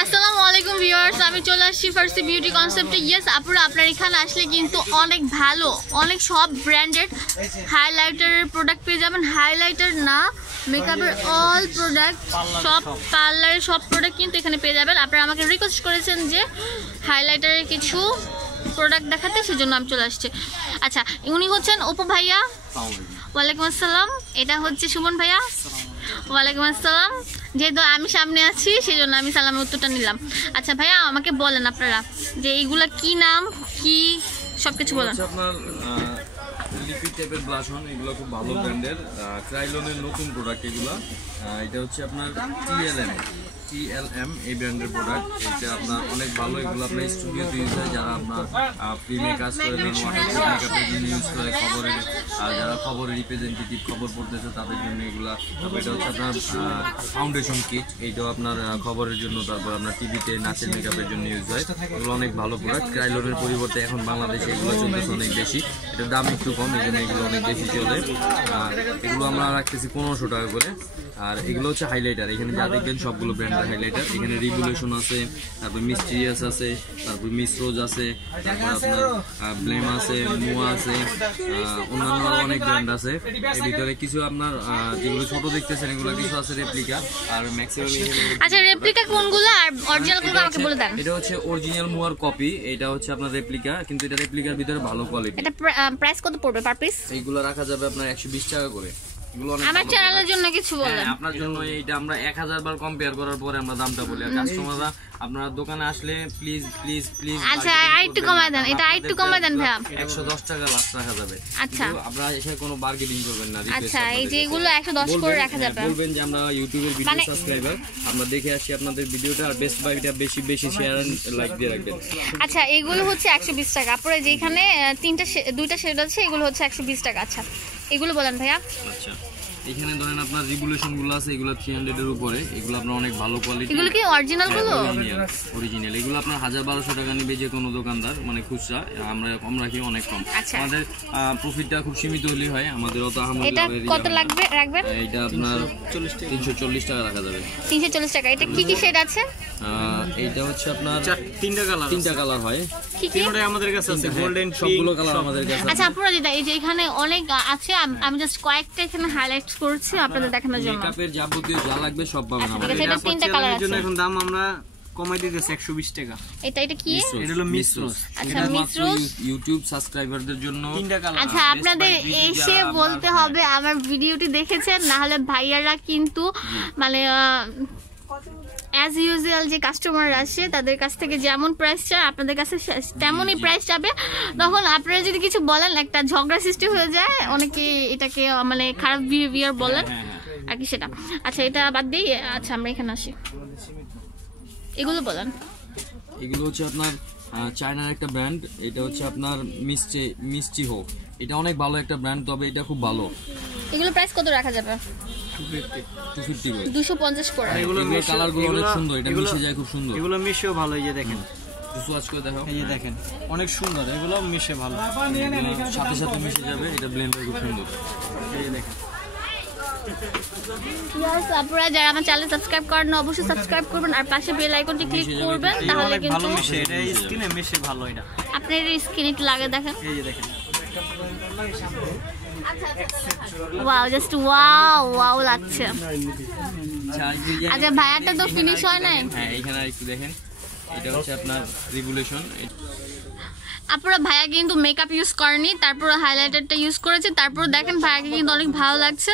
আসসালামু আলাইকুম ভিউয়ার্স, আমি চলে আসছি ফার্সি বিউটি কনসেপ্টে। ইয়েস আপুরা, আপনার এখানে আসলে কিন্তু অনেক ভালো, অনেক সব ব্র্যান্ডেড হাইলাইটারের প্রোডাক্ট পেয়ে যাবেন। হাইলাইটার না, মেকআপের অল প্রোডাক্ট, সব পার্লারের সব প্রোডাক্ট কিন্তু এখানে পেয়ে যাবেন। আপনারা আমাকে রিকোয়েস্ট করেছেন যে হাইলাইটারের কিছু প্রোডাক্ট দেখাতে, সেজন্য আমি চলে আসছি। আচ্ছা, উনি হচ্ছেন অপু ভাইয়া। ওয়ালাইকুম আসসালাম। এটা হচ্ছে সুমন ভাইয়া। ওয়ালাইকুম আসসালাম। যেহেতু আমি সামনে আছি সেজন্য আমি সালামের উত্তরটা নিলাম। আচ্ছা ভাইয়া, আমাকে বলেন আপনারা যে এইগুলা কি নাম, কি সব কিছু বলেন। আপনার লিকুইড টাইপের ব্লাশ অন, এগুলো খুব ভালো ব্র্যান্ডের ক্রাইলনের নতুন প্রোডাক্ট এগুলো। এটা হচ্ছে আপনার টিএলএম এই ব্র্যান্ডের প্রোডাক্ট। এটা আপনার অনেক ভালো, এগুলো আপনার স্টুডিওতে ইউজ হয়, যারা আপনার ফিল্মে কাজ করে, ওয়াটারপ্রুফ মেকআপের জন্য ইউজ করে, খবরের যারা খবরের রিপ্রেজেন্টেটিভ খবর পড়তেছে তাদের জন্য এগুলা। তারপর এটা হচ্ছে আপনার ফাউন্ডেশন কিট, এইটাও আপনার খবরের জন্য, তারপর আপনার টিভিতে নাচের মেকআপের জন্য ইউজ হয়। এগুলো অনেক ভালো প্রোডাক্ট। ক্রাইলনের পরিবর্তে এখন বাংলাদেশে এগুলো চলতেছে অনেক বেশি, এটার দাম একটু কম, এই জন্য এগুলো অনেক বেশি চলে। এগুলো আমরা রাখতেছি 1500 টাকা করে। আর এগুলো হচ্ছে হাইলাইটার, এখানে যা দেখবেন সবগুলো ব্র্যান্ডের হাইলাইটার। এখানে রিভলিউশন আছে, তারপর মিস্টিরিয়াস আছে, তারপর মিস রোজ আছে, তারপর আপনার ব্লেম আছে, মুয়া আছে, অন্যান্য অনেক ব্র্যান্ড আছে। এর ভিতরে কিছু আপনার যেগুলো ছোট দেখতেছেন এগুলো কিছু আছে রেপ্লিকা, আর ম্যাক্সিমাম। আচ্ছা, রেপ্লিকা কোনগুলো আর অরিজিনাল কোনগুলো আমাকে বলে দেন। এটা হচ্ছে অরিজিনাল মুয়ার কপি, এটা হচ্ছে আপনার রেপ্লিকা, কিন্তু এটা রেপ্লিকার ভিতরে ভালো কোয়ালিটি। এটা প্রাইস কত পড়বে পার পিস? এইগুলো রাখা যাবে আপনার 120 টাকা করে। আমার চ্যানেলের জন্য কিছু বলেন। আপনার জন্য এইটা আমরা 1000 বার কম্পেয়ার করার পরে আমরা দামটা বলি, আর কাস্টমাররা আপনার দোকানে আসলে প্লিজ প্লিজ প্লিজ। আচ্ছা, আরেকটু কমায় দেন, এটা আরেকটু কমায় দেন ভাইয়া। 110 টাকা লাস্ট রাখা যাবে। আচ্ছা, আপনারা এসে কোনো বার্গেনিং করবেন না। আচ্ছা, এই যে এগুলো 110 করে রাখা যাবে। বলবেন যে আমরা ইউটিউবের ভিডিও সাবস্ক্রাইবার, আমরা দেখে আসি আপনাদের ভিডিওটা, আর বেস্ট বাইটা বেশি বেশি শেয়ার এন্ড লাইক দিয়ে রাখবেন। আচ্ছা, এগুলো হচ্ছে 120 টাকা। আপনারা যেখানে দুইটা শেড আছে, এগুলো হচ্ছে 120 টাকা। আচ্ছা, এগুলো বলেন ভাইয়া। আচ্ছা, এখানে ধরেন আপনার রিভলিউশন গুলো আছে, এগুলো 300 এর উপরে, এগুলো আপনার অনেক ভালো কোয়ালিটি। এগুলো কি অরিজিনাল গুলো? অরিজিনাল। এগুলো আপনার 1000-1200 টাকা নিবে যে কোনো দোকানদার, মানে খুচরা। আমরা কম রাখি, অনেক কম। আমাদের প্রফিটটা খুব সীমিত হলেই হয়, আমাদের অত আহামরি। এটা কত লাগবে রাখবেন? এটা আপনার 340 টাকা রাখা যাবে। 340 টাকা। এটা কি কি শেড আছে? এইটা হচ্ছে আপনার তিনটা কালার হয়। কি কি আমাদের কাছে আছে? গোল্ডেন, সবগুলো কালার আমাদের কাছে আছে। আচ্ছা, আপনারা যেটা এই যে এখানে অনেক আছে, আমি জাস্ট কয়েকটা এখানে হাইলাইট করছি আপনাদের দেখানোর জন্য। মেকআপের যাবতীয় যা লাগবে সব পাবেন আমাদের। এটা তিনটা কালার আছে। এখন দাম আমরা কমাই দিতেছি 120 টাকা। এটা কি? এটা হলো মিস রোজ। আচ্ছা, মিস রোজ ইউটিউব সাবস্ক্রাইবারদের জন্য তিনটা কালার। আচ্ছা, আপনাদের এসে বলতে হবে আমার ভিডিওটি দেখেছেন, না হলে ভাইয়ারা কিন্তু মানে অ্যাজ ইউজুয়াল যে কাস্টমার আসে তাদের কাছ থেকে যেমন প্রাইস চায় আপনাদের কাছে তেমনই প্রাইস যাবে। তখন আপনারা যদি কিছু বলেন, একটা ঝগড়া সৃষ্টি হয়ে যায়, অনেকে এটাকে মানে খারাপ বিহেভিয়ার বলেন আর কি, সেটা। আচ্ছা, এটা বাদ দিই। আচ্ছা, আমরা এখানে আসি, এগুলো বলেন। এগুলো হচ্ছে আপনার চায়নার একটা ব্র্যান্ড, এটা হচ্ছে আপনার মিষ্টি হোক। এটা অনেক ভালো একটা ব্র্যান্ড, তবে এটা খুব ভালো। এগুলো প্রাইস কত রাখা যাবে? 250 করে। 250 করে। এগুলো কালারগুলো অনেক সুন্দর, এটা মিশে যায় খুব সুন্দর। এগুলো মিশেও ভালো, এই যে দেখেন, সুয়াচ করে দেখাও। এই যে দেখেন, অনেক সুন্দর, এগুলো মিশে ভালো, সাথে সাথে মিশে যাবে। এটা ব্লেন্ড খুব সুন্দর, এই যে দেখেন। আপনারা যারা আমার চ্যানেল সাবস্ক্রাইব করেন না, অবশ্যই সাবস্ক্রাইব করবেন আর পাশে বেল আইকনটি ক্লিক করবেন, তাহলে কিন্তু ভালো মিশে, এটা স্কিনে মিশে ভালো। এটা আপনার স্কিন একটু লাগে দেখেন। এই যে দেখেন, ওয়াও, জাস্ট ওয়াও লাগছে। আচ্ছা, ভাইয়াটা তো ফিনিশ হয় নাই। হ্যাঁ, এখানে একটু দেখেন, এটা হচ্ছে আপনার রিভলিউশন। আপনারা ভাইয়া কিন্তু মেকআপ ইউজ করেনি, তারপর হাইলাইটারটা ইউজ করেছে, তারপর দেখেন ভাইয়াকে কিন্তু অনেক ভালো লাগছে।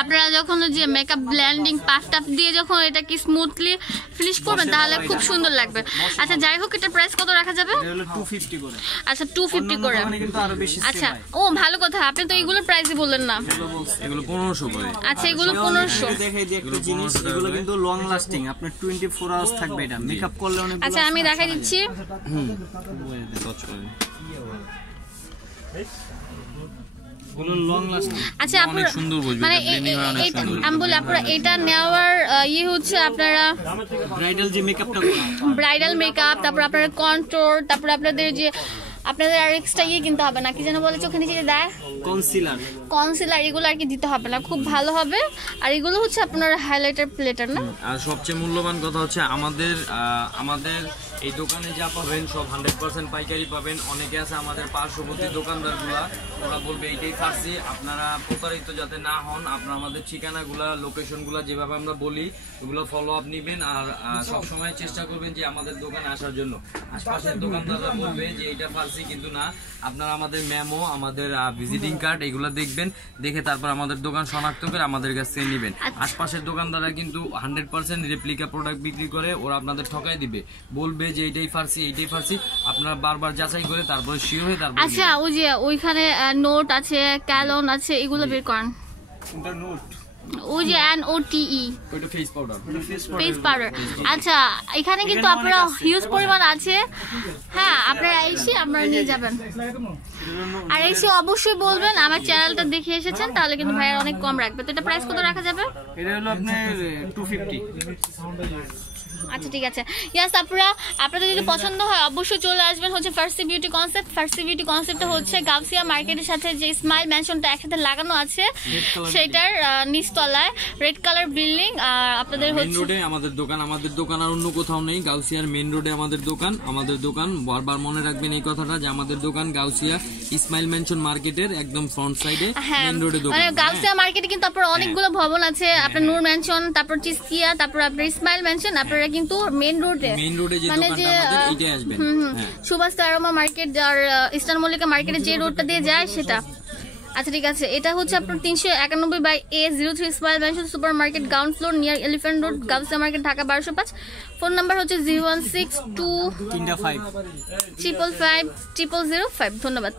আপনারা যখন যে মেকআপ ব্লেন্ডিং পাফ টাপ দিয়ে যখন এটাকে স্মুথলি ফিনিশ করবেন তাহলে খুব সুন্দর লাগবে। আচ্ছা, যাই হোক, এটা প্রাইস কত রাখা যাবে? এটা হলো 250 করে। আচ্ছা, 250 করে। কিন্তু আরো বেশি। আচ্ছা, ও ভালো কথা, আপনি তো এগুলোর প্রাইসই বললেন না। এগুলো 1500 করে। আচ্ছা, এগুলো 1500। দেখাই দিই একটা জিনিস, এগুলো কিন্তু লং লাস্টিং, আপনার 24 আওয়ার্স থাকবে। এটা মেকআপ করলে অনেক। আচ্ছা, আমি দেখাই দিচ্ছি। আচ্ছা, অনেক সুন্দর বলবো, মানে আমি বলি আপনারা এটা নেওয়ার হচ্ছে আপনারা ব্রাইডাল যে মেকআপটা, ব্রাইডাল মেকআপ, তারপর আপনারা কন্ট্রোর, তারপর আপনাদের যে আপনাদের আর এক্সট্রা কিনতে হবে না, কি যেন বলে চোখে নিচে দেয় কনসিলার, এগুলো আর কি দিতে হবে না, খুব ভালো হবে। আর এগুলো হচ্ছে আপনার হাইলাইটার প্লেটার না। আর সবচেয়ে মূল্যবান কথা হচ্ছে আমাদের এই দোকানে যা পাবেন সব 100% পাইকারি পাবেন। অনেকে আছে আমাদের পার্শ্ববর্তী দোকানদারগুলা, ওরা বলবে এইটাই ফার্সি, আপনারা প্রতারিত যাতে না হন আপনারা আমাদের ঠিকানাগুলা লোকেশনগুলা যেভাবে আমরা বলি ওগুলো ফলো আপ নেবেন। আর সবসময় চেষ্টা করবেন যে আমাদের দোকানে আসার জন্য। আশপাশের দোকানদাররা বলবে যে এটা ফার্সি, কিন্তু না, আপনারা আমাদের মেমো, আমাদের ভিজিটিং কার্ড এগুলো দেখবেন, দেখে তারপর আমাদের দোকান শনাক্ত করে আমাদের কাছ থেকে নেবেন। আশপাশের দোকানদাররা কিন্তু 100% রেপ্লিকা প্রোডাক্ট বিক্রি করে, ওরা আপনাদের ঠকাই দিবে, বলবে যে এইটাই ফার্সি এইটাই ফার্সি, আপনারা বারবার যাচাই করে তারপরে শিওর হয়ে তারপর। আচ্ছা, ওই যে ওইখানে নোট আছে, ক্যালন আছে, এগুলো বের করেন। ওই যে NOTE ওইটা ফেস পাউডার। আচ্ছা, এখানে কিন্তু আপনারা হিউজ পরিমাণ আছে। হ্যাঁ, আপনারা এসে আপনারা নিয়ে যাবেন। আর এসে অবশ্যই বলবেন আমার চ্যানেলটা দেখে এসেছেন, তাহলে কিন্তু ভাইয়া অনেক কম রাখবে। তো এটা প্রাইস কত রাখা যাবে? এটা হলো আপনার 250। আচ্ছা, ঠিক আছে। ইয়াস, আপনাদের যদি পছন্দ হয় অবশ্যই চলে আসবেন হচ্ছে ফার্সি বিউটি কনসেপ্ট। ফার্সি বিউটি কনসেপ্টটা হচ্ছে গাউসিয়া মার্কেটের সাথে যে স্মাইল ম্যানশনটা একসাথে লাগানো আছে সেটার নিচতলায় রেড কালার বিল্ডিং। আর আপনাদের মেইন রোডে আমাদের দোকান আর অন্য কোথাও নেই, গাউসিয়ার মেইন রোডে আমাদের দোকান। বারবার মনে রাখবেন এই কথাটা যে আমাদের দোকান গাউসিয়া স্মাইল ম্যানশন মার্কেটের একদম ফ্রন্ট সাইডে মেইন রোডে দোকান। মানে গাউসিয়া মার্কেটে কিন্তু আপনার অনেকগুলো ভবন আছে, আপনার নূর ম্যানশন, তারপর চিস্তিয়া, তারপর আপনার স্মাইল ম্যানশন। আপনারা কিন্তু মেইন রোডে যে দোকানটা আমাদের এইটাই আসবেন। সুভাষ তারমা মার্কেট আর ইস্টার্ন মল্লিকা মার্কেটে যে রোডটা দিয়ে যায় সেটা। আচ্ছা, ঠিক আছে। এটা হচ্ছে আপনার 391/A03 smile mansion super market, ground floor, near elephant road, Gausia market, Dhaka 1205। Phone number হচ্ছে 01625550005। ধন্যবাদ।